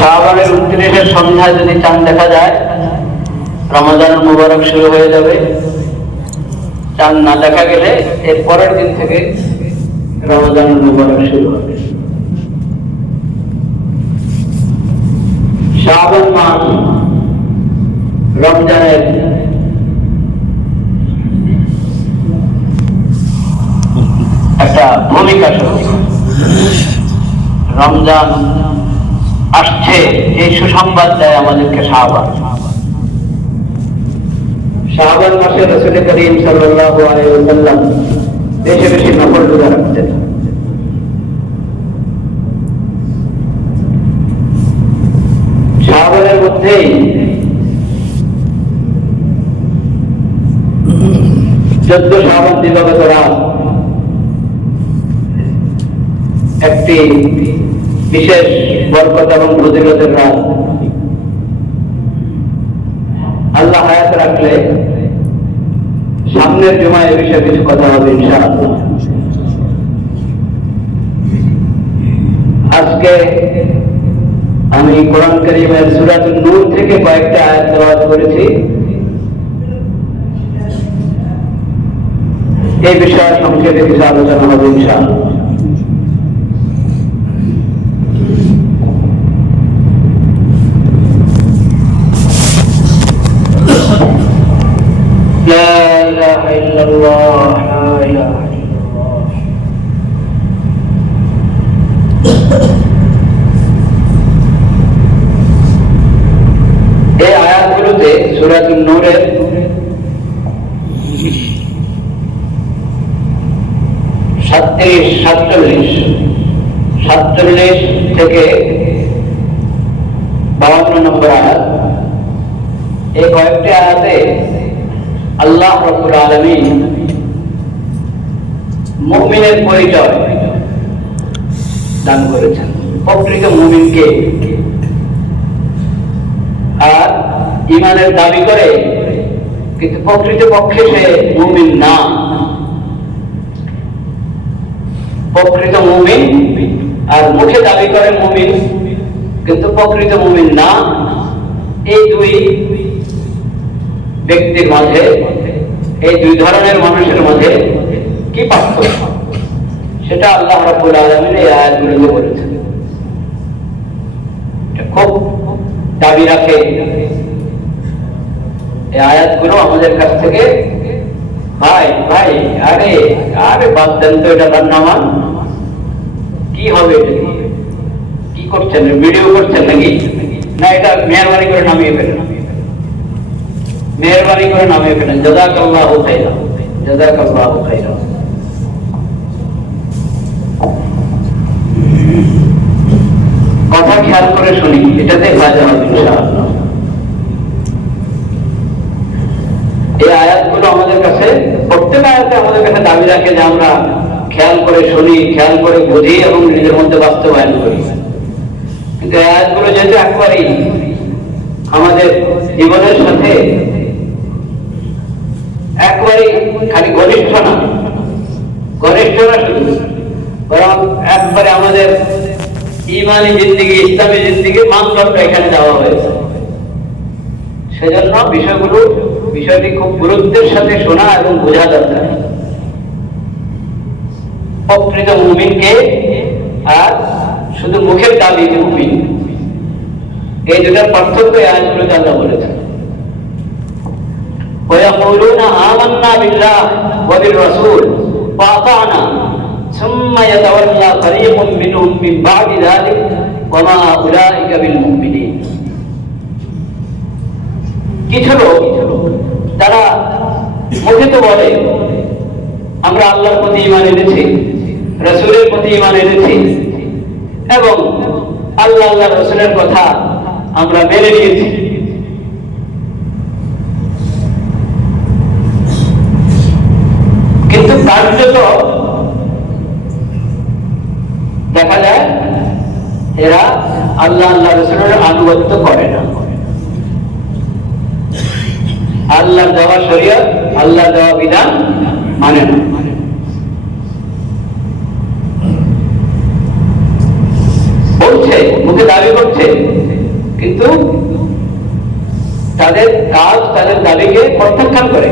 শাহবানের উনত্রিশের সন্ধ্যায় যদি চাঁদ দেখা যায়, রমজান মুবারক শুরু হয়ে যাবে। চাঁদ না দেখা গেলে এর পরের দিন থেকে রমজান মুবারক শুরু হবে। শাহবান মাস রমজানের একটা ভূমিকা স্বরূপ রমজান আসছে, এই সুসংবাদ দেয় আমাদেরকে শাহবান। শাহবান মাসে রসুল করিম ওয়াসাল্লাম বেশি রোজা রাখতেন। শাহবানের মধ্যেই চোদ্দ শাহবান দিবাগত রাত একটি বিশেষ বরকত এবং প্রতিরোধের রাত। আল্লাহ হায়াত রাখলে সামনের জমা এ বিষয়ে কিছু কথা হবে আজকে আমি কোরআন করিমের সুরাতুল নূর থেকে কয়েকটা আয়াত তেলাওয়াত করেছি। এই বিষয়ে সংক্ষেপে কিছু আলোচনা হবে, ইনশাআল্লাহ। সুরাতুল নূরের সাতত্রিশ, সাতচল্লিশ সাতচল্লিশ থেকে বাউন্ন নম্বর আয়াত। এই কয়েকটি আয়াতে আল্লাহ মুমিনের পরিচয় দান করেছেন। প্রকৃত মুমিনকে আর ইমানের দাবি করে কিন্তু প্রকৃত পক্ষে সে মুমিন না। প্রকৃত মুমিন আর মুখে দাবি করে মুমিন, কিন্তু প্রকৃত মুমিন না। এই দুই ব্যক্তির মাঝে, এই দুই ধরনের মানুষের মাঝে কি পার্থক্য? সেটা আল্লাহ রাব্বুল আলামিন এই আয়াতগুলোতে বলেছেন। খুব দাবি রাখে এই আয়াতগুলো আমাদের কাছ থেকে, ভাই ভাই, আরে আরে বাদ দেন তো এটা তার কি হবে কি করছেন? ভিডিও করছেন নাকি? না, এটা মেহরবানি করে নামিয়ে ফেলেন। মেহরবানি করে নামিয়ে ফেলেন। জাজাকাল্লাহু খাইরা জাজাকাল্লাহু খাইরা কথা খেয়াল করে শুনি, এটাতে ফায়দা হবে ইনশাআল্লাহ। এই আয়াতগুলো আমাদের কাছে, প্রত্যেক আয়াতে আমাদের কাছে দাবি রাখে যে আমরা খেয়াল করে শুনি, খেয়াল করে বুঝি এবং নিজের মধ্যে বাস্তবায়ন করি। কিন্তু আয়াতগুলো যেহেতু একবারেই আমাদের জীবনের সাথে একবারে খালি ঘনিষ্ঠ না ঘনিষ্ঠ না শুধু, বরং একবারে আমাদের ইমানি জিন্দিগি, ইসলামী জিন্দিগির মানদণ্ড এখানে দেওয়া হয়েছে। সেজন্য বিষয়গুলো বিষয়টি খুব গুরুত্বের সাথে শোনা এবং বোঝা দরকার প্রকৃত মুমিনকে আর শুধু মুখের দাবি যে মুমিন এই দুটার পার্থক্য এই আয়াতগুলোতে আল্লাহ বলেছেন ويقولون آمنا بالله وبالرسول وأطعنا ثم يتولى فريق منهم من بعد ذلك وما أولئك بالمؤمنين কিছু লোক তারা মুখে তো বলে। আমরা আল্লাহর প্রতি ইমান এনেছি, রসুলের প্রতি ইমান এনেছি এবং আল্লাহ আল্লাহ রসুলের কথা আমরা মেনে নিয়েছি। কিন্তু কার্যত দেখা যায়, এরা আল্লাহ আল্লাহ রসুলের আনুগত্য করে না। আল্লাহ দেওয়া শরীয়ত আল্লাহ দেওয়া বিধান মানে না। বলছে, মুখে দাবি করছে, কিন্তু তাদের কাজ, তাদের দাবিকে প্রত্যাখ্যান করে।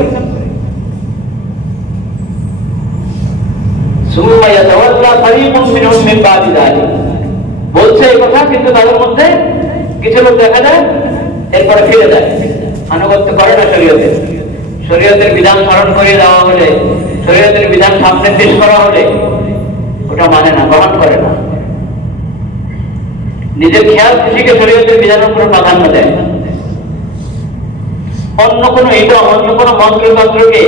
বলছে এই কথা, কিন্তু তাদের মধ্যে কিছু লোক দেখা যায়, এরপরে ফিরে যায়। আনুগত্য করে না শরীয়তের শরীয়তের বিধান স্মরণ করিয়ে দেওয়া হলে, শরীয়তের বিধান সামনে পেশ করা হলে, ওটা মানে না, গ্রহণ করে না। নিজের খেয়াল খুশিকে শরীয়তের বিধানের উপর প্রাধান্য দেয় অন্য কোনো ইদম অন্য কোনো মন্ত্রতন্ত্রকে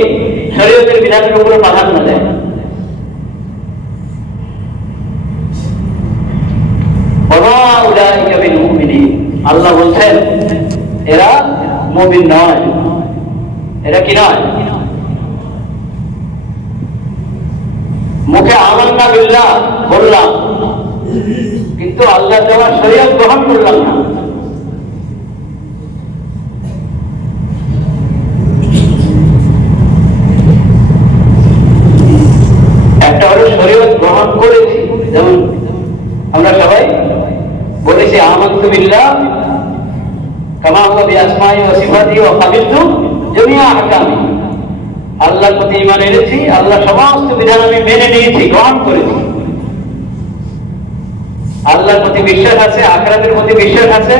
শরীয়তের বিধানের উপর প্রাধান্য দেয়। আল্লাহ বলছেন, এরা মুমিন নয়। এরা কি নয়? মুখে আমান্না বিল্লাহ, বললাম। কিন্তু আল্লাহ দেওয়া শরীয়ত গ্রহণ করলাম না। করেছি, যেমন আমরা সবাই বলেছি আমান্তু বিল্লাহ কামা হুয়া বিআসমাই ওয়া সিফাতি ওয়া কাবিলতু জামিআ আহকামি। আল্লাহর প্রতি ঈমান এনেছি আল্লাহ সমস্ত বিধান আমি মেনে নিয়েছি গ্রহণ করেছি। আল্লাহর প্রতি বিশ্বাস আছে আখরাতের প্রতি বিশ্বাস আছে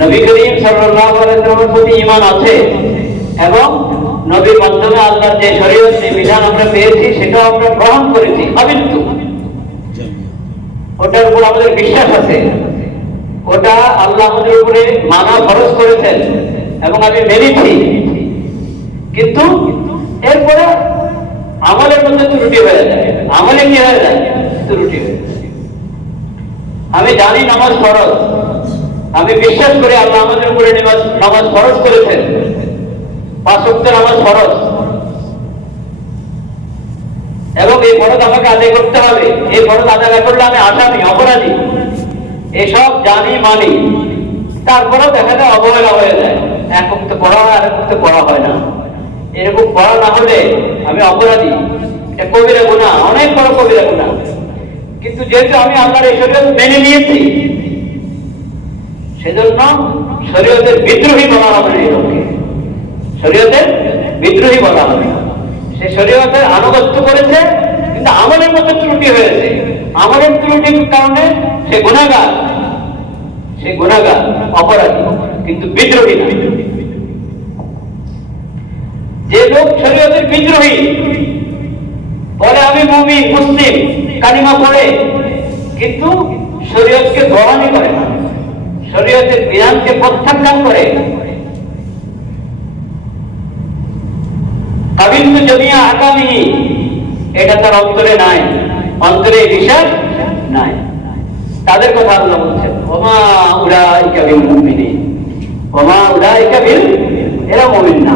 নবী করিম সাল্লাল্লাহু আলাইহি ওয়াসাল্লামের প্রতি ঈমান আছে। এবং নবীর মাধ্যমে আল্লাহর যে শরীয়ত যে বিধান আমরা পেয়েছি সেটাও আমরা গ্রহণ করেছি অবিন্তু ওটার উপর আমাদের বিশ্বাস আছে। ওটা আল্লাহ আমাদের উপরে মানা খরচ করেছেন এবং আমি মেনেছি। কিন্তু এরপরে আমলের মধ্যে ত্রুটি হয়ে যায়। আমলে কি হয়ে যায়? ত্রুটি হয়ে আমি জানি নামাজ ফরজ। আমি বিশ্বাস করি আল্লাহ আমাদের উপরে নামাজ ফরজ করেছেন। পাঁচ নামাজ ফরজ। এবং এই ফরজ আমাকে আদায় করতে হবে। এই ফরজ আদায় করলে আমি আসামি, অপরাধী। এসব জানি মানি। তারপরেও দেখা যায় অবহেলা হয়ে যায়। এক মুক্ত পড়া হয় আর এক পড়া হয় না। এরকম পড়া না হলে আমি অপরাধী। এটা কবিরা গুণা, অনেক বড় কবিরা গুণা। কিন্তু যেহেতু আমি আপনার এই শরীয়ত মেনে নিয়েছি, সেজন্য শরীয়তের বিদ্রোহী বলা হবে না লোককে। শরীয়তের বিদ্রোহী বলা হবে সে শরীয়তের আনুগত্য করেছে, কিন্তু আমলের মধ্যে ত্রুটি হয়েছে। আমলের ত্রুটির কারণে সে গুণাগার। সে গুণাগার, অপরাধী, কিন্তু বিদ্রোহী না। যে লোক শরীয়তের বিদ্রোহী, বলে আমি মুমি, মুসলিম, কালিমা পড়ে, কিন্তু শরীয়তকে গ্রহণই করে না। শরীয়তের বিধানকে প্রত্যাখ্যান করে। কাবিন্তু জমিয়া আগামী এটা তার অন্তরে নাই। অন্তরে বিশ্বাস নাই। তাদের কথা আল্লাহ বলছেন, ওমা উলাইকা বিল মুমিনিন। ওমা উলাইকা বিল এরা মুমিন না।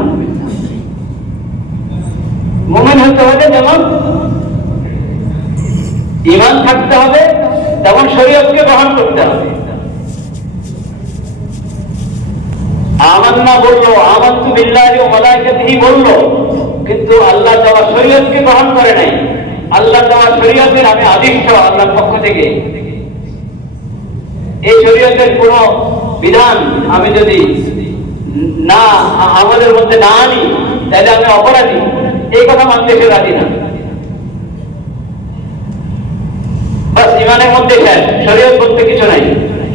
মুমিন হতে হবে যেমন ইমান থাকতে হবে, তেমন শরীয়তকে গ্রহণ করতে হবে। আমান্না বলল, আমান্তু বিল্লাহি ওয়া মালাইকাতিহি বলল, কিন্তু আল্লাহ দেওয়া শরীয়তকে গ্রহণ করে নাই। আল্লাহ শরীয়তের, আমি আদিষ্ট আল্লাহর পক্ষ থেকে। এই শরীয়তের কোন বিধান আমি যদি না আমাদের মধ্যে না আনি, তাহলে আমি অপরাধী। এই কথা মানতে সে রাজি না। মধ্যে শরীয়ত বলতে কিছু নাই।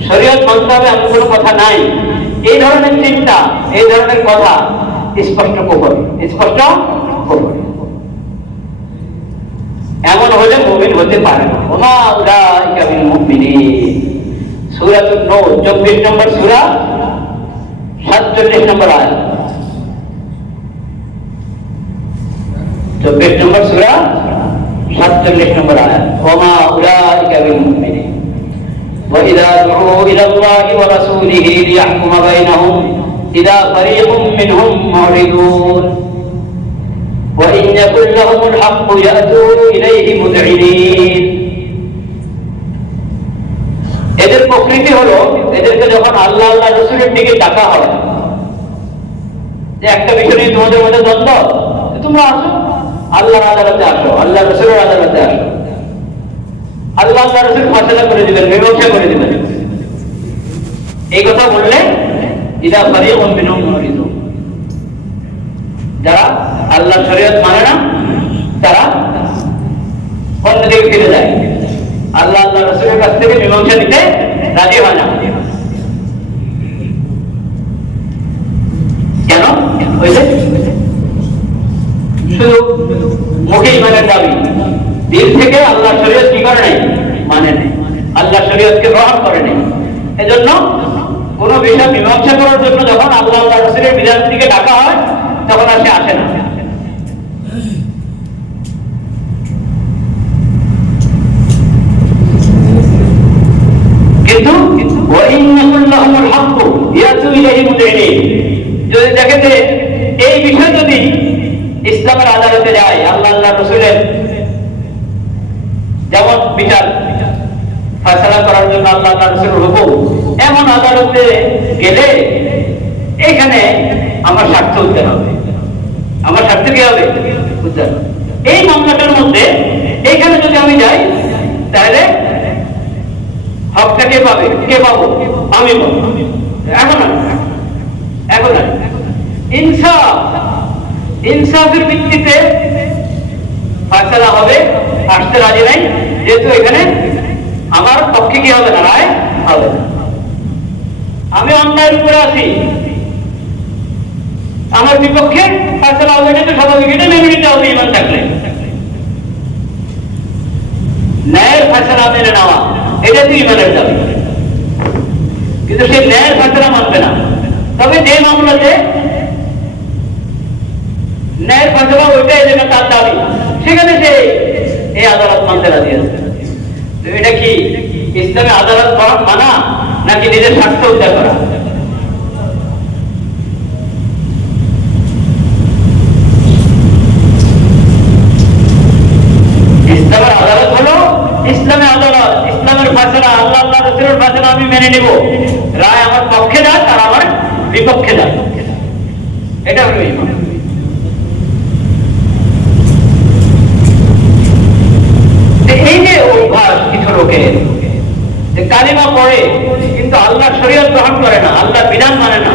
শরীয়ত মানতে হবে কোনো কথা নাই। এই ধরনের চিন্তা, এই ধরনের কথা স্পষ্ট কুফর স্পষ্ট কুফর। এমন হলে মুমিন হতে পারে না ওমা উলাইকা বিল মুমিনিন সূরাতুন নূর 24 নম্বর সূরা 47 নম্বর আয়াত 24 নম্বর সূরা 47 নম্বর আয়াত ওমা উলাইকা বিল মুমিনিন وإذا دعوا إلى الله ورسوله ليحكم بينهم إذا فريق منهم معرضون وإن يكن لهم الحق يأتوا إليه مذعنين এদের প্রকৃতি হলো এদেরকে যখন আল্লাহ আল্লাহ রসুলের দিকে ডাকা হয় যে একটা বিষয় নিয়ে তোমাদের মধ্যে দ্বন্দ্ব তো তোমরা আসো আল্লাহর আদালতে আসো আল্লাহ রসুলের আদালতে আসো আল্লাহ আল্লাহ রসুল ফাসলা করে দিবেন মীমাংসা করে দিবেন এই কথা বললে ইদা ফারিকুন মিনহুম মুরিদুন যারা আল্লাহ শরীয়ত মানে না, তারা অন্যদিকে ফিরে যায়। আল্লাহ আল্লাহ রসুলের কাছ থেকে মীমাংসা নিতে রাজি হয় না। কেন? যে শুধু দাবি। দিল থেকে আল্লাহ শরীয়ত কি করে নাই? মানে আল্লাহ শরীয়তকে গ্রহণ করে নেই। এজন্য কোনো বিষয় মীমাংসা করার জন্য যখন আল্লাহ আল্লাহ রসুলের বিধান দিকে ডাকা হয়, তখন আর সে আসে না। কিন্তু যদি দেখে যে এই বিষয় যদি ইসলামের আদালতে যায়, আল্লাহ আল্লাহ রসুলের যেমন বিচার, ফয়সালা করার জন্য আল্লাহ আল্লাহ হুকুম, এমন আদালতে গেলে এইখানে আমার স্বার্থ উদ্ধার হবে। আমার স্বার্থ কি হবে? উদ্ধার এই মামলাটার মধ্যে এইখানে যদি আমি যাই হকটা কে পাবে? কে পাবো? আমি পাবো। এখন এখন আর ইনসাফ। ইনসাফের ভিত্তিতে ফায়সালা হবে। আসতে রাজি নাই। যেহেতু এখানে আমার পক্ষে কি হবে না? রায় হবে। আমি অন্যায়ের উপরে আছি। আমার বিপক্ষে ফায়সালা হবে এটা তো স্বাভাবিক। মেনে নিতে হবে, ইমান থাকলে। ন্যায়ের ফায়সালা মেনে নেওয়া। এটা তো ইমানের দাবি কিন্তু সে ন্যায়ের ফায়সালা মানবে না। তবে যে মামলাতে ন্যায়ের ফায়সালা ওইটাই যেটা তার দাবি। সেখানে সে এই আদালত মানতে রাজি আছে। এটা কি ইসলামে আদালত মানা, নাকি নিজের স্বার্থ উদ্ধার করা? ইসলামের আদালত হলো ইসলামের আদালত ফাসলা আল্লাহ আল্লাহ রসুলের ফাসলা আমি মেনে নিব। রায় আমার পক্ষে যাক আর আমার বিপক্ষে যাক এটা হলো ইমান। এই যে অভ্যাস কিছু লোকের, যে কালিমা পড়ে, কিন্তু আল্লাহ শরীয়ত গ্রহণ করে না, আল্লাহ বিধান মানে না।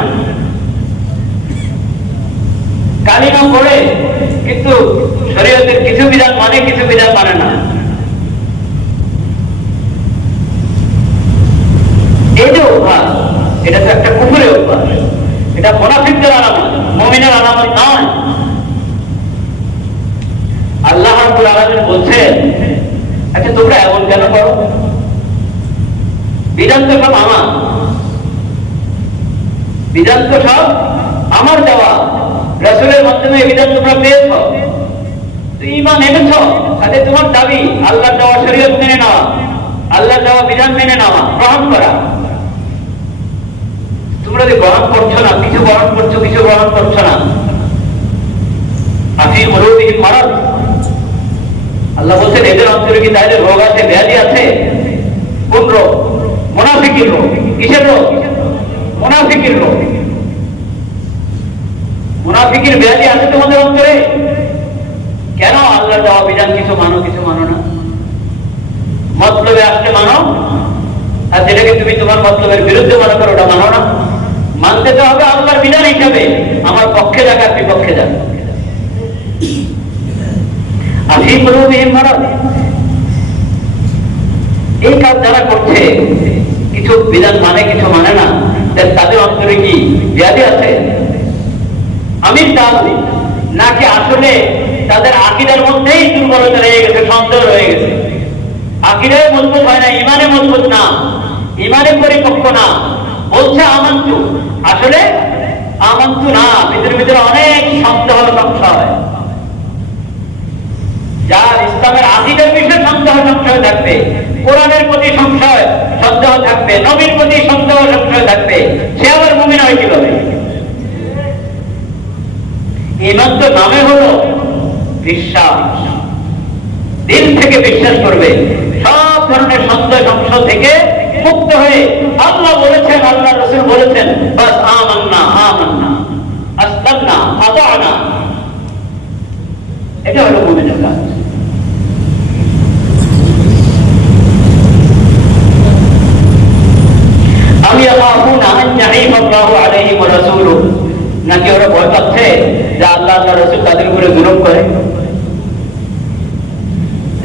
কালিমা পড়ে, কিন্তু শরীয়তের কিছু বিধান মানে কিছু বিধান মানে না। এই যে অভ্যাস, এটা তো একটা কুকুরের অভ্যাস। এটা মোনাফিকদের আলামত, মমিনের আলামত নয়। আল্লাহ রাব্বুল আলামিন বলছেন আচ্ছা তোমরা এমন কেন করো? বিধান সব আমার। বিধান তো সব আমার দেওয়া। রসুলের মাধ্যমে বিধান তোমরা পেয়েছ। ইমান এনেছ, তাতে তোমার দাবি আল্লাহ দেওয়া শরীয়ত মেনে নেওয়া আল্লাহ দেওয়া বিধান মেনে নেওয়া, গ্রহণ করা। তোমরা যে গ্রহণ করছ না, কিছু গ্রহণ করছ, কিছু গ্রহণ করছ না। আপনি আল্লাহ বলছেন, এদের অন্তরে কি রোগ আছে, ব্যাধি আছে? কোন রোগ? মোনাফিকির রোগ। কিসের রোগ? মোনাফিকির রোগ। মুনাফিকের ব্যাধি আছে তোমাদের অন্তরে? কেন আল্লাহ দেওয়া বিধান কিছু মানো কিছু মানো না? মতলবে আসতে মানো? আর যেটাকে তুমি তোমার মতলবের বিরুদ্ধে মনে করো, ওটা মানো না? মানতে তো হবে আল্লাহর বিধান হিসাবে। আমার পক্ষে যাক বিপক্ষে মারাদ। এই কাজ যারা করছে, কিছু বিধান মানে কিছু মানে না। তাদের অন্তরে কি ব্যাধি আছে? আমি তাহলে নাকি আসলে তাদের আকিদার মধ্যেই দুর্বলতা রয়ে গেছে, সন্দেহ রয়ে গেছে? আকিদায় মজবুত হয় না, ইমানে মজবুত না। ইমানে পরিপক্ক না। বলছে আমান্তু। আসলে আমান্তু না, ভিতরে ভিতরে অনেক সন্দেহ সংশয় যার ইসলামের আকিদের বিষয়ে সন্দেহ সংশয় থাকবে, কোরআনের প্রতি সংশয় সন্দেহ থাকবে, নবীর প্রতি সন্দেহ সংশয় থাকবে, সে আবার মুমিন হয় কীভাবে? ইমান তো নামে হলো বিশ্বাস। দিন থেকে বিশ্বাস করবে। সব ধরনের সন্দেহ সংশয় থেকে মুক্ত হয়ে আল্লাহ বলেছেন, আল্লাহ রসুল বলেছেন, বাস আমান্না আমান্না আস্তান্না আতানা এটা হলো আমি নাকি ওরা ভয় পাচ্ছে যে আল্লাহ আল্লাহ রসুল তাদের উপরে জুলুম করে?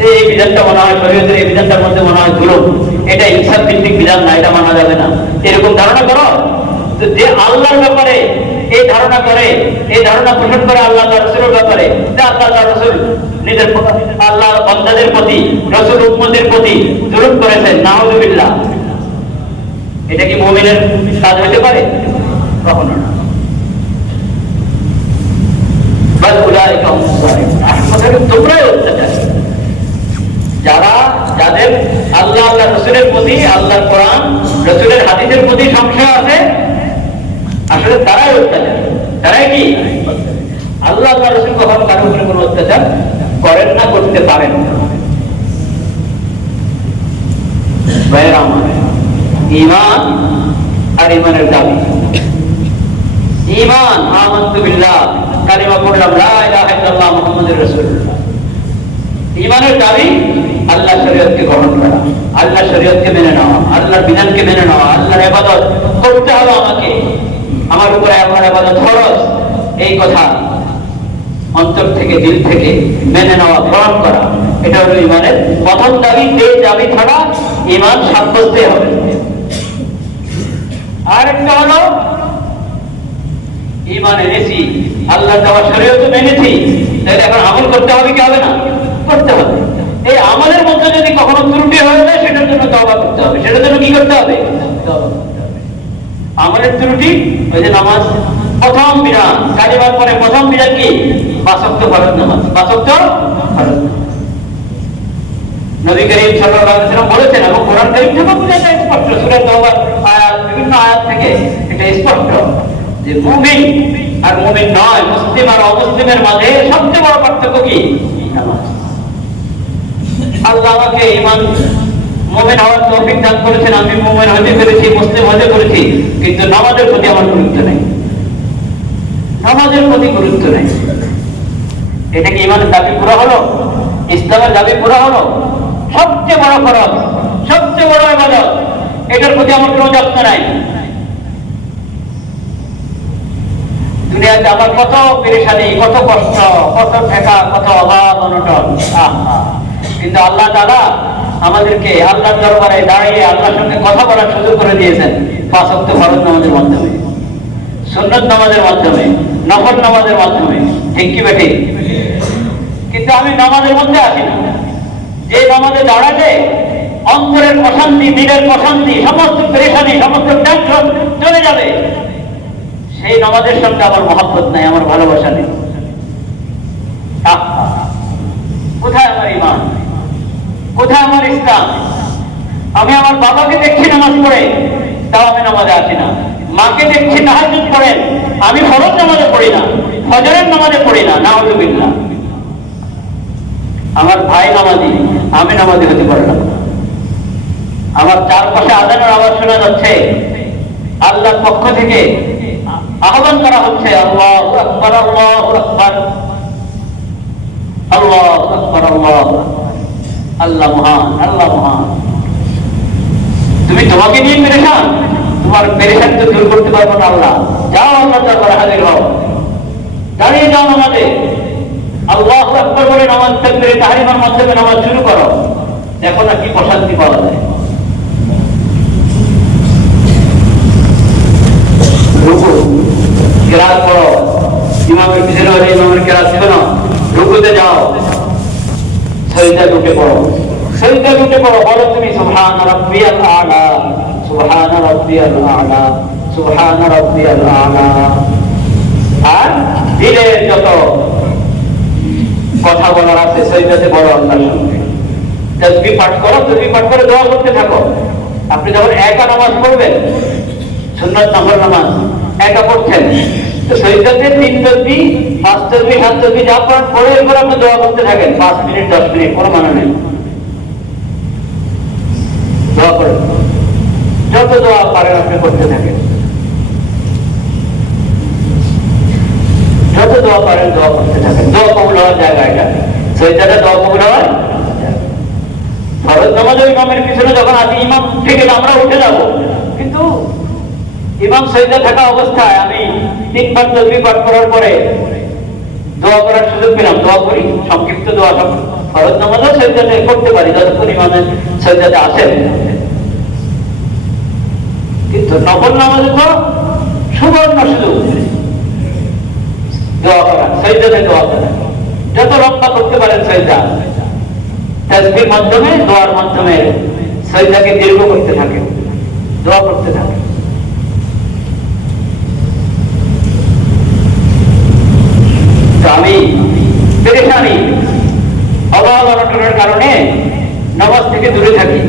এই বিধানটা মনে হয় এই বিধানটার মধ্যে মনে হয় এটা ইনসাফ ভিত্তিক বিধান না, এটা মানা যাবে না। এরকম ধারণা করো, যে আল্লাহর ব্যাপারে এই ধারণা করে, এই ধারণা পোষণ করে আল্লাহ রসুলের ব্যাপারে, যে আল্লাহ রসুল নিজের আল্লাহ বন্দাদের প্রতি, রসুল উম্মদের প্রতি জুলুম করেছেন নাহজুবিল্লাহ এটা কি মুমিনের কাজ হতে পারে? কখনো না। তোমরাই অত্যাচারী। যারা যাদের আল্লাহ আল্লাহ রসুলের প্রতি আল্লাহর কোরআন রসুলের হাদিসের প্রতি সংশয় আছে আসলে তারাই অত্যাচার। তারাই কি? আল্লাহ আল্লাহ রসুল কখনো কারোর উপরে কোনো অত্যাচার করেন না করতে পারেন না। ভাইয়েরা আমার, ঈমান আর ইমানের দাবি। ঈমান আমান্তু বিল্লাহ কালিমা পড়লাম লা ইলাহা ইল্লাল্লাহ মুহাম্মাদুর রাসূলুল্লাহ। ইমানের দাবি আল্লাহ শরীয়তকে গ্রহণ করা। আল্লাহ শরীয়তকে মেনে নেওয়া। আল্লাহর বিধানকে মেনে নেওয়া। আল্লাহর ইবাদত করতে হবে আমাকে। আমার উপরে আমার ইবাদত ফরজ। এই কথা অন্তর থেকে দিল থেকে মেনে নেওয়া, গ্রহণ করা। এটা হলো ইমানের প্রথম দাবি। এই দাবি ছাড়া ইমান সাব্যস্ত হবে। আর একটা হলো, ইমান এনেছি আল্লাহ দেওয়া শরীয়ত মেনেছি। তাহলে এখন আমল করতে হবে কি হবে না? করতে হবে। এই আমলের মধ্যে যদি কখনো ত্রুটি হয়ে যায়, সেটার জন্য তওবা করতে হবে। সেটার জন্য কি করতে হবে। আমলের ত্রুটি ওই যে নামাজ। প্রথম বিধান। কালিমার পরে প্রথম বিধান কি? বাসক্ত ফরজ নামাজ। বাসক্ত বলেছেন এবং কোরআন কারীম থেকে স্পষ্ট। সূরা তাওবার আয়াত বিভিন্ন আয়াত থেকে এটা স্পষ্ট যে মুমিন আর মুমিন নয়, মুসলিম আর অমুসলিমের মাঝে সবচেয়ে বড় পার্থক্য কি? নামাজ। আল্লাহ আমাকে ইমান, মুমিন হওয়ার তৌফিক দান করেছেন। আমি মুমিন হতে পেরেছি, মুসলিম হতে পেরেছি, কিন্তু নামাজের প্রতি আমার গুরুত্ব নেই। নামাজের প্রতি গুরুত্ব নেই। এটা কি ইমানের দাবি পুরো হলো? ইসলামের দাবি পুরো হলো? সবচেয়ে বড় খরচ, সবচেয়ে বড় ইবাদত এটার প্রতি আমার কোনো যত্ন নাই। দুনিয়াতে আমার কত পেরেশানি, কত কষ্ট, কত ঠেকা, কত অভাব, অনটন। আহা। কিন্তু আল্লাহ তারা আমাদেরকে আল্লাহর দরবারে দাঁড়িয়ে আল্লাহর সঙ্গে কথা বলার সুযোগ করে দিয়েছেন। পাঁচ অক্ট নামাজের মাধ্যমে, সুন্নত নামাজের মাধ্যমে, নফল নামাজের মাধ্যমে। ঠিক কি বেঠি? কিন্তু আমি নামাজের মধ্যে আসি না। যে নামাজে দাঁড়াতে অন্তরের প্রশান্তি, দিলের প্রশান্তি, সমস্ত পেরেশানি, সমস্ত টেনশন চলে যাবে। সেই নামাজের সঙ্গে আমার মহাব্বত নাই, আমার ভালোবাসা নেই! কোথায় আমার ইমান? কোথায় আমার ইসলাম? আমি আমার বাবাকে দেখছি নামাজ পড়ে, তাও আমি নামাজে আসি না। মাকে দেখছি পড়েন আমি ফরজ নামাজে পড়ি না নামাজে পড়ি না নাউজুবিল্লাহ আমার ভাই নামাজি, আমি নামাজি হতে পারলাম না। আমার চারপাশে আদানের আওয়াজ শোনা যাচ্ছে। আল্লাহর পক্ষ থেকে আহ্বান করা হচ্ছে, আল্লাহ আল্লাহ আল্লাহ আল্লাহ আল্লাহ মহান আল্লাহ মহান। তুমি তোমাকে নিয়ে পেরেশান? তোমার পেরেশান তো দূর করতে পারব না আল্লাহ। যাও আল্লাহ দরবারে হাজির হও। দাঁড়িয়ে যাও নামাজে। আল্লাহ আকবর বলে নামাজ থাকবে তাহারিমার মাধ্যমে নামাজ শুরু করো। দেখো না কি প্রশান্তি পাওয়া যায়। কেরাত পড়ো ইমামের পিছনে ইমামের কেরাত শোনো রুকুতে যাও। সরিতা ঢুকে পড়ো। সরিতা ঢুকে পড়ো। বলো তুমি, সুবহান রাব্বিয়াল আলা, সুবহান রাব্বিয়াল আলা, সুবহান রাব্বিয়াল আলা। আর দিলের যত কথা বলার আছে সরিতাতে বড় আল্লাহর সঙ্গে। তসবি পাঠ করো তসবি পাঠ করে দোয়া করতে থাকো। আপনি যখন একা নামাজ পড়বেন, সুন্নত নফল নামাজ, একা পড়ছেন, তো সৈদাতে তিন তসবি পাঁচ তসবি সাত তসবি মানে ইমামের পিছনে যখন আছি ইমাম থেকে আমরা উঠে যাব। কিন্তু ইমাম সৈদা থাকা অবস্থায় আমি তিনবার তসবি পাঠ করার পরে দোয়া করার সুযোগ পেলাম, দোয়া করি, সংক্ষিপ্ত দোয়া ফরজ নামাজও সৈদাতে করতে পারি যতক্ষণ ইমামের সৈদাতে আসেন কিন্তু নফল নামাজে তো সুবর্ণ সুযোগ দোয়া করা সৈদাতে দোয়া করা। যত লম্বা করতে পারেন সৈদা তাসবির মাধ্যমে, দোয়ার মাধ্যমে সৈদাকে দীর্ঘ করতে থাকে দোয়া করতে থাকে তো আমি পেরেশানি অভাব অনটনের কারণে নামাজ থেকে দূরে থাকি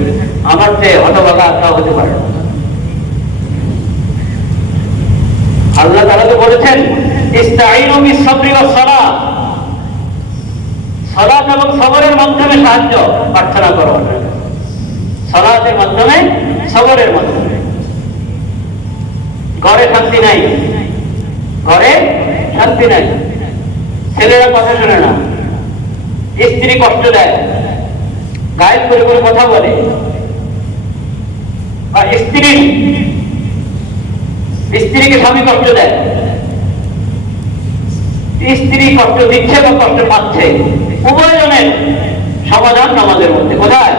আমার চেয়ে হতভাগা আত্মা হতে পারে আল্লাহ তাআলা তো বলেছেন সালাত। এবং সবরের মাধ্যমে সাহায্য প্রার্থনা করো সালাতের মাধ্যমে, সবরের মাধ্যমে। ঘরে শান্তি নাই। ঘরে শান্তি নাই। ছেলেরা কথা শোনে না। স্ত্রী কষ্ট দেয়। গায়েব করে করে কথা বলে। বা স্ত্রী, স্ত্রীকে স্বামী কষ্ট দেয়। স্ত্রী কষ্ট দিচ্ছে বা কষ্ট পাচ্ছে উভয়জনের সমাধান নামাজের মধ্যে। কোথায়?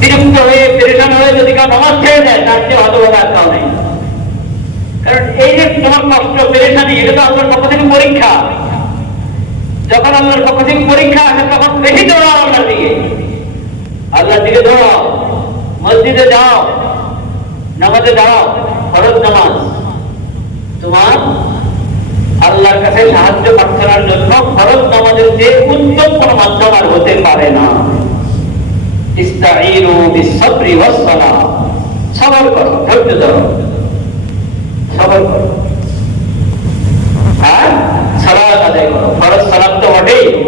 বিরক্ত হয়ে হয়ে যদি কেউ নামাজ ছেড়ে দেয়, তার চেয়ে হতভাগা আর কেউ নেই। কারণ এই যে তোমার কষ্ট, পেরেশানি, এটা তো আল্লাহর পক্ষ থেকে পরীক্ষা। যখন আল্লাহর পক্ষ থেকে পরীক্ষা আসে, তখন বেশি দৌড়াও আল্লাহর দিকে। আল্লাহর দিকে দৌড়াও মসজিদে যাও। নামাজে দাঁড়াও ফরজ নামাজ। তোমার আল্লাহর কাছে সাহায্য প্রার্থনার জন্য ফরজ নামাজের যে উত্তম কোন মাধ্যম আর হতে পারে না। সবর করো, ধৈর্য ধরো। সবর করো। আর সালাত আদায় করো। ফরজ তো বটেই।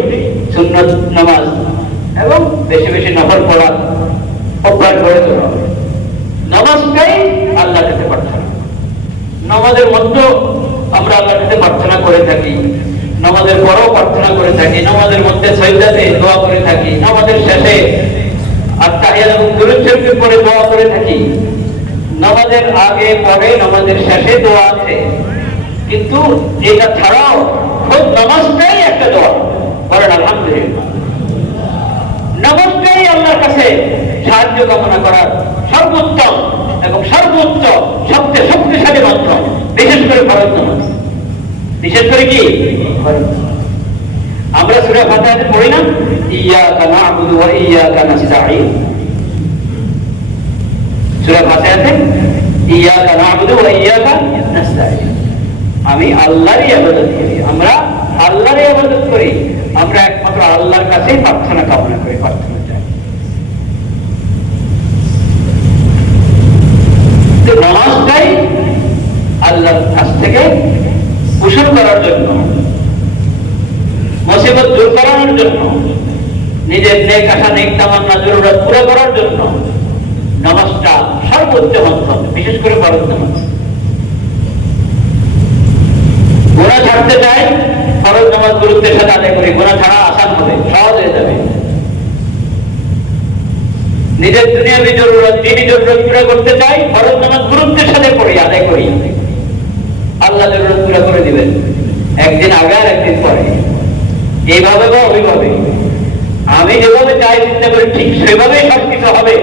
সুন্নত নামাজ বেশি বেশি নফল পড়া অভ্যাস করে তোলো নামাজটাই আল্লাহ কাছে প্রার্থনা। নামাজের মধ্যে আমরা আল্লাহর কাছে প্রার্থনা করে থাকি। নামাজের পরেও প্রার্থনা করে থাকি। নামাজের মধ্যে সৈদাতে দোয়া করে থাকি। নামাজের শেষে আত্মাহিয়াত এবং দুরূদ পরে দোয়া করে থাকি। নামাজের আগে, পরে, নামাজের শেষে দোয়া আছে। কিন্তু এটা ছাড়াও খোদ নামাজটাই একটা দোয়া। বলেন, আলহামদুলিল্লাহ। নামাজটাই আল্লাহর কাছে সাহায্য কামনা করার সর্বোত্তম এবং সর্বোচ্চ সবচেয়ে শক্তিশালী মাধ্যম বিশেষ করে ফরজ নামাজ। বিশেষ করে কি? আমরা সূরা ফাতিহাতে পড়ি না? ইয়াকা না'বুদু ওয়া ইয়াকা নাস্তাঈন। সূরা ফাতিহাতে ইয়াকা না'বুদু ওয়া ইয়াকা নাস্তাঈন। আমি আল্লাহরই ইবাদত করি, আমরা আল্লাহরই ইবাদত করি। আমরা একমাত্র আল্লাহর কাছেই প্রার্থনা কামনা করি, প্রার্থনা চাই। নামাজটাই আল্লাহর কাছ থেকে কুশল করার জন্য, মুসিবত দূর করানোর জন্য, নিজের নেক আশা, নেক তামান্না, জরুরত পুরো করার জন্য নামাজটা সর্বোচ্চ মাধ্যম বিশেষ করে ফরজ নামাজ ওরা ছাড়তে চাই ফরজ নামাজ গুরুত্বের সাথে আদায় করি গোনা ছাড়া আসান হবে, সহজ হয়ে যাবে। নিজের দুনিয়াবি জরুরত দিনই জরুরত পুরো করতে চাই, ফরজ নামাজ গুরুত্বের সাথে পড়ি আদায় করি। আল্লাহ জরুরত পুরো করে দিবেন। একদিন আগে আর একদিন পরে। এইভাবে বা ওইভাবে আমি যেভাবে চাই, চিন্তা করি, ঠিক সেভাবেই সবকিছু হবে।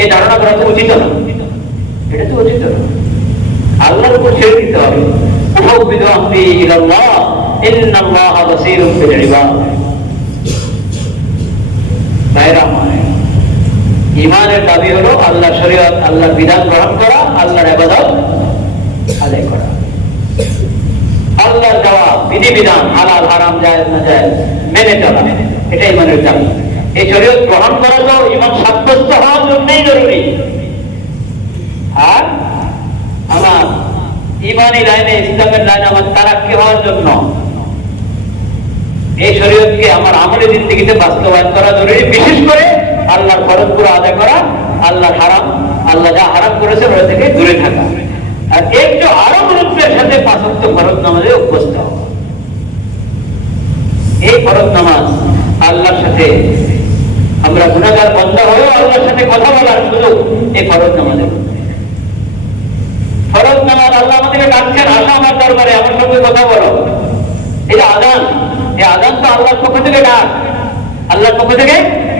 এই ধারণা করা তো উচিত না। এটা তো উচিত না। আল্লাহর উপর ছেড়ে দিতে হবে। أفوض أمري إلى الله إن الله بصير بالعباد ভাইরা আমার, ইমানের দাবি হলো আল্লাহ শরীয়ত আল্লাহর বিধান গ্রহণ করা আল্লাহর আবাদত আদায় করা আল্লাহর দেওয়া বিধি বিধান হালাল হারাম জায়েজ না জায়েজ মেনে চলা এটা ইমানের দাবি এই শরীয়ত গ্রহণ করা তো ইমান সাব্যস্ত হওয়ার জন্যই জরুরি আর আমার ইমানি লাইনে ইসলামের লাইনে আমার তারাক্কি হওয়ার জন্য এই শরীয়তকে আমার আমলে জিন্দগিতে বাস্তবায়ন করা জরুরি, বিশেষ করে আল্লাহর ফরজ পুরো আদায় করা, আল্লাহর হারাম, আল্লাহ যা হারাম করেছে ওটা থেকে দূরে থাকা। আর এর যে আরও গুরুত্বের সাথে পাঁচত্ব ফরজ নামাজে অভ্যস্ত হওয়া। এই ফরজ নামাজ আল্লাহর সাথে, আমরা গুণাগার বন্ধ হয়েও আল্লাহর সাথে কথা বলার সুযোগ এই ফরজ নামাজের ফরজ নামাজ আল্লাহ আমাদেরকে ডাকছেন, আসো আমার দরবারে, আমার সঙ্গে কথা বলো। যে আদান। আল্লাহর পক্ষ থেকে ডাক। আল্লাহর পক্ষ থেকে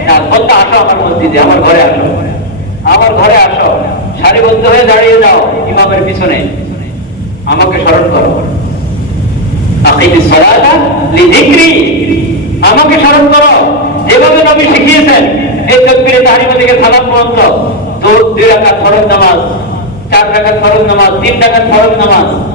ডাক। বলতে আসো আমার মসজিদে, আমার ঘরে আসো। আমার ঘরে আসো। সারিবদ্ধ হয়ে দাঁড়িয়ে যাও, ইমামের পিছনে। আমাকে স্মরণ করো। আমাকে স্মরণ করো। যেভাবে নবী শিখিয়েছেন, এই তকবীরে তাহরিমা থেকে সালাম পর্যন্ত। দুই রাকাত ফরজ নামাজ, চার রাকাত ফরজ নামাজ, তিন রাকাত ফরজ নামাজ।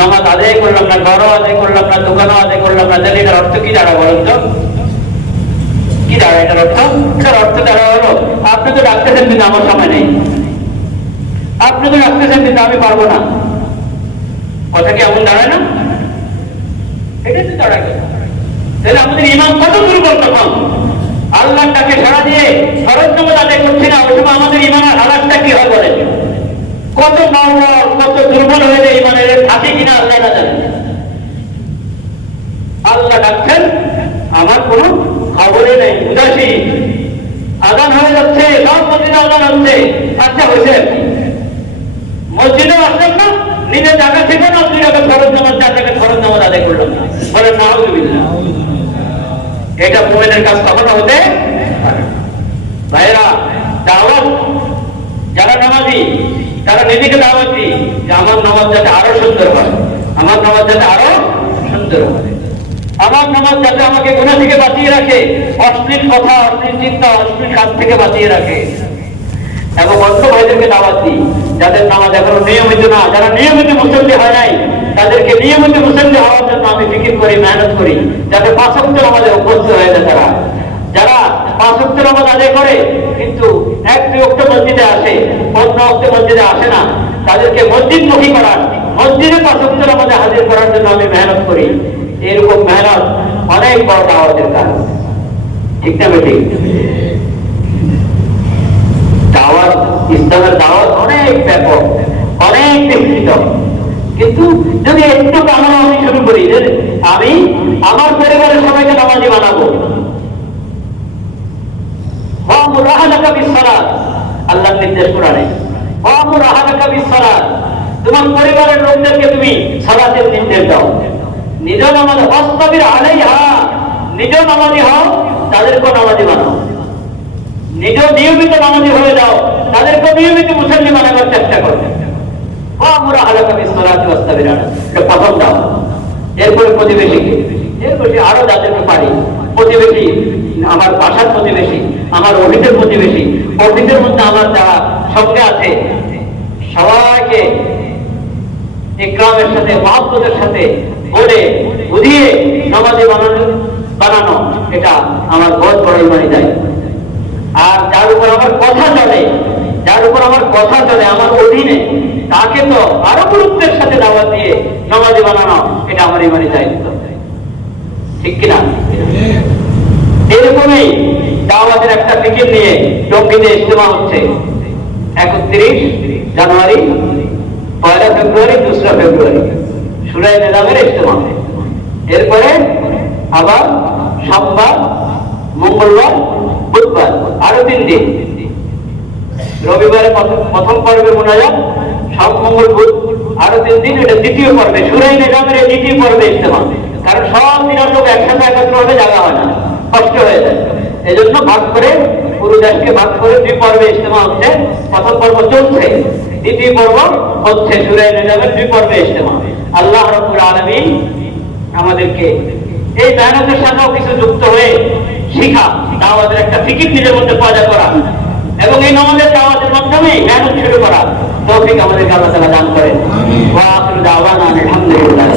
নামাজ আদায় করলাম না, ঘরও আদায় করলাম না, দোকানও আদায় করলাম না, তাহলে এটার অর্থ কি দাঁড়া বলেন তো? কি দাঁড়া এটার অর্থ? এটার অর্থ দাঁড়া হলো, আপনি তো ডাকতেছেন কিন্তু আমার সময় নেই। আপনি তো ডাকতেছেন কিন্তু আমি পারব না। কথা কি এমন দাঁড়ায় না? এটাই তো দাঁড়ায় তাহলে আমাদের ইমান কত দুর্বল তখন? আল্লাহর ডাকে সারা দিয়ে ফরজ নামাজ আদায় করছি না ওই সময় আমাদের ইমানের হালাতটা কি হয় বলেন? কত নরম কত দুর্বল হয়ে যায় ইমানের থাকে কিনা আল্লাহ না জানেন আল্লাহ ডাকছেন, আমার কোনো খবরই নেই, উদাসী আদান হয়ে যাচ্ছে, সব মসজিদে আদান হচ্ছে আচ্ছা হয়েছে। মসজিদেও আসলাম না, নিজের জায়গা থেকে না দুই টাকা খরচ নামাজ, চার টাকা খরচ নামাজ আদায় করলাম না বলেন না এটা মোমেনের কাজ কখনো হতে। ভাইরা দাওয়াত, যারা নামাজি তারা নিজেকে দাওয়াত যে আমার নামাজ যাতে আরও সুন্দর হয়। আমার নামাজ যাতে আরও সুন্দর হয়। আমার নামাজ যাতে আমাকে গুণা থেকে বাঁচিয়ে রাখে, অশ্লীল কথা, অশ্লীল চিন্তা, অশ্লীল কাজ থেকে বাঁচিয়ে রাখে। এবং অন্য ভাইদেরকে দাওয়াত দিই, যাদের নামাজ এখনও নিয়মিত না, যারা নিয়মিত মুসল্লি হয় নাই, তাদেরকে নিয়মিত মুসল্লি হওয়ার জন্য আমি ফিকির করি, মেহনত করি, যাতে পাঁচক্ত আমাদের অভ্যস্ত হয়ে যায় তারা। যারা পাঁচক্ত নামাজ আদায় করে, কিন্তু এক অক্ট মসজিদে আসে অন্য অক্ট মসজিদে আসে না। তাদেরকে মসজিদমুখী করার মসজিদে পাঁচক্ত নামাজে হাজির করার জন্য আমি মেহনত করি। এরকম মেহনত অনেক বড় দাওয়াতের কাজ। ঠিক না ঠিক দাওয়াত, ইসলামের দাওয়াত অনেক ব্যাপক, অনেক বিস্তৃত। কিন্তু যদি একটু আমরা আমি শুরু করি আমি আমার পরিবারের সবাইকে নামাজি বানাবো ওয়ামুর বিসসালাত। আল্লাহ নির্দেশ কোরআনে ওয়ামুর বিসসালাত। তোমার পরিবারের লোকদেরকে তুমি সালাতের নির্দেশ দাও। নিজ নামাজ হস্তবির আলাইহা। নিজ নামাজি হও, তাদেরকেও নামাজি বানাও। নিজ নিয়মিত নামাজি হয়ে যাও তাদেরকে নিয়মিত মুসল্লি বানাবার চেষ্টা করবে আমরা হালাকা বিশ্বরাজ ওয়াস্তাবির এটা প্রথম দাও। এরপরে প্রতিবেশীকে। আরও যাদেরকে পারি, প্রতিবেশী, আমার বাসার প্রতিবেশী আমার অফিসের প্রতিবেশী অফিসের মধ্যে আমার যারা সঙ্গে আছে সবাইকে ইকরামের সাথে মহাব্বতের সাথে বলে বুঝিয়ে নামাজে বানানো বানানো এটা আমার বহুত বড় ইমানি দায়িত্ব আর যার উপর আমার কথা চলে যার উপর আমার কথা চলে আমার অধীনে তাকে তো আরও গুরুত্বের সাথে দাওয়াত দিয়ে সমাজে বানানো এটা আমার ইমানি দায়িত্ব ঠিক কিনা? এরকমই দাওয়াতের একটা ফিকির নিয়ে টঙ্গিতে ইজতেমা হচ্ছে। একত্রিশ জানুয়ারি, পয়লা ফেব্রুয়ারি, দোসরা ফেব্রুয়ারি। সুরাই নিজামের ইজতেমা। এরপরে আবার সোমবার, মঙ্গলবার, বুধবার আরও তিন দিন। রবিবারে প্রথম পর্বে মোনাজাত সব মঙ্গল, বুধ আরও তিন দিন। এটা দ্বিতীয় পর্বে। সুরাই নিজামের এই দ্বিতীয় পর্বে ইজতেমা। কারণ সব দিনের লোক একসাথে একত্র হবে জায়গা হয় না। কষ্ট হয়ে যায়। এই জন্য ভাগ করে পুরো দেশকে ভাগ করে দুই পর্বে ইজতেমা হচ্ছে। প্রথম পর্ব চলছে দ্বিতীয় পর্ব হচ্ছে সুরাই নিজামের দুই পর্বে ইজতেমা। আল্লাহ রব্বুল আলামিন আমাদেরকে এই মেহনতের সাথেও কিছু যুক্ত হয়ে শিখা দাওয়াতের একটা ফিকির নিজের মধ্যে পয়দা করা এবং এই নামাজের দাওয়াতের মাধ্যমে মেহনত শুরু করা। তৌফিক আমাদেরকে আল্লাহ তাআলা দান করেন। ওয়া আখিরু দাওয়ানা আলহামদুলিল্লাহ।